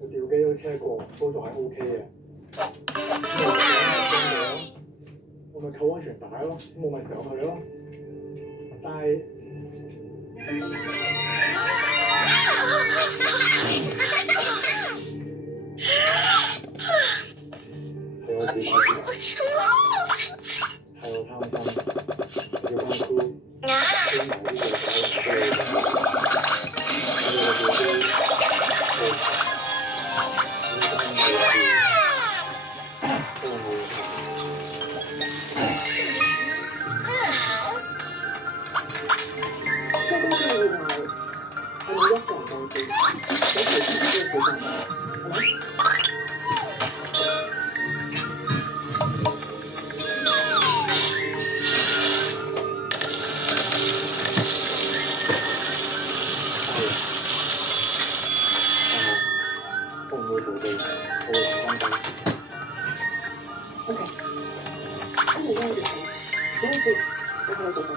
個吊機都車過，操作係 O K 嘅。我咪扣安全帶咯，咁我咪上去咯。但係係我自己，係我貪心，要幫 crew 搬埋呢個手嚟俾你睇。我哋自己做呢單嘢事，都係冇錯。即係公司嘅意外係你一個人導致，俾其他人都要負責任，係咪？我唔會逃避，我會同翻佢。OK，咁而家我哋睇，嗰陣時你睇到做乜？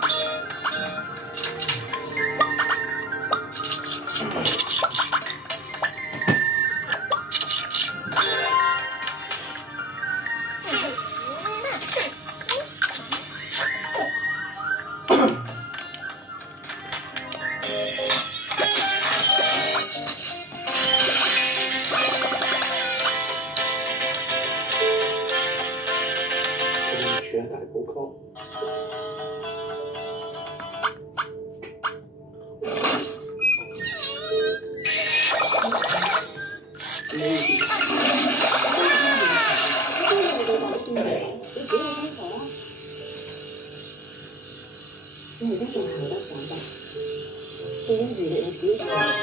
處喺大埔區。唔好意思。你而家仲行得走得，對於你嘅表現，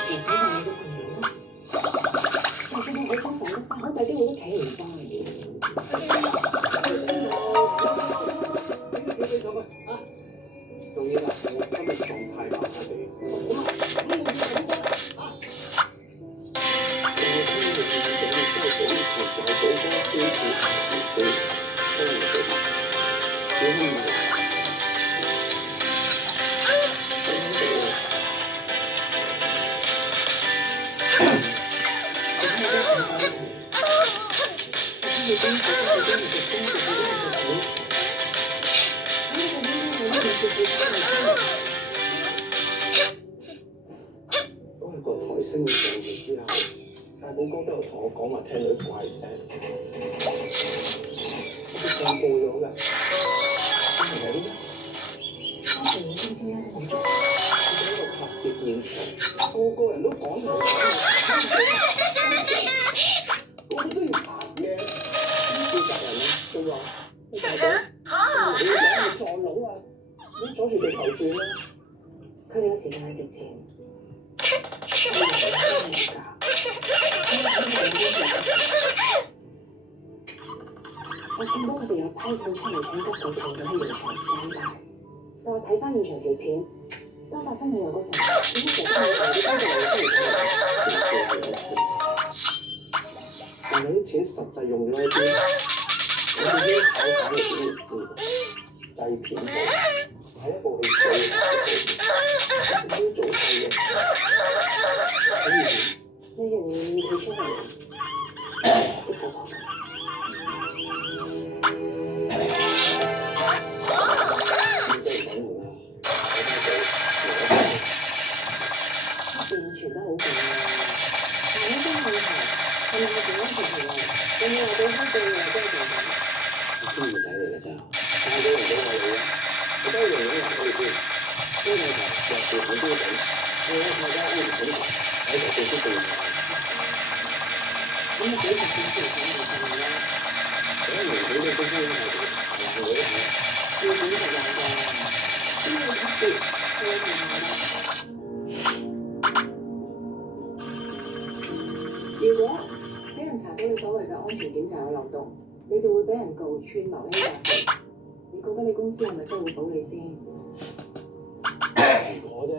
又使到你嘅朋友咯。就算你好精神得翻，好大機會都企唔翻嘅。仲要話我今日狀態麻麻地。都係個台升咗上去之後，大寶哥都有同我講話聽到啲怪聲，我哋進步咗㗎，係咪呢？當時我先知一個動作，我喺度拍攝現場，個個人都講我，我哋都要拍嘅，負責人咧都話：你大佬，你講係撞佬啊！你阻住地球轉啦！佢哋有時間係值錢。我見到佢哋有批判出嚟請急救團隊喺現場standby，但係睇翻現場條片，當發生意外嗰陣，點解成班人都跟住嚟出嚟但係啲錢實際用咗喺邊？我哋啲炒散嘅點會知？製片部係一部戲做嘅，點樣做細嘅？你願唔願意佢出嚟接受訪問？完全都好勁啊！但係呢啲問題係咪我哋安全係為？你話對方對我真係點講？我專業仔嚟嘅咋，帶咗人俾我哋啊！我都用咗人去先，呢個就入住好標準，我喺大家安全品牌喺度做出對話。咁你幾時先至講到係咪咧？我一年幾個公司都係行會係，要點就有㗎，邊個特別會係咪咧？如果俾人查到你所謂嘅安全檢查有漏洞，你就會俾人告串謀欺詐。你覺得你公司係咪真係會保你先？我啫，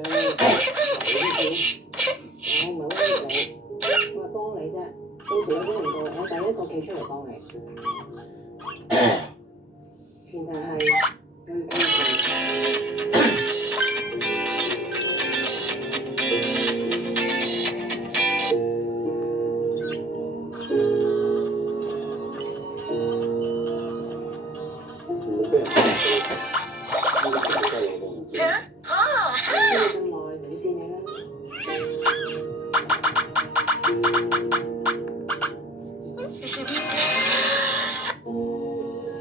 我唔係威脅你，我係幫你啫。到時有公平到，我第一個企出嚟幫你。前提係有要堅持。你咁耐唔見你啦。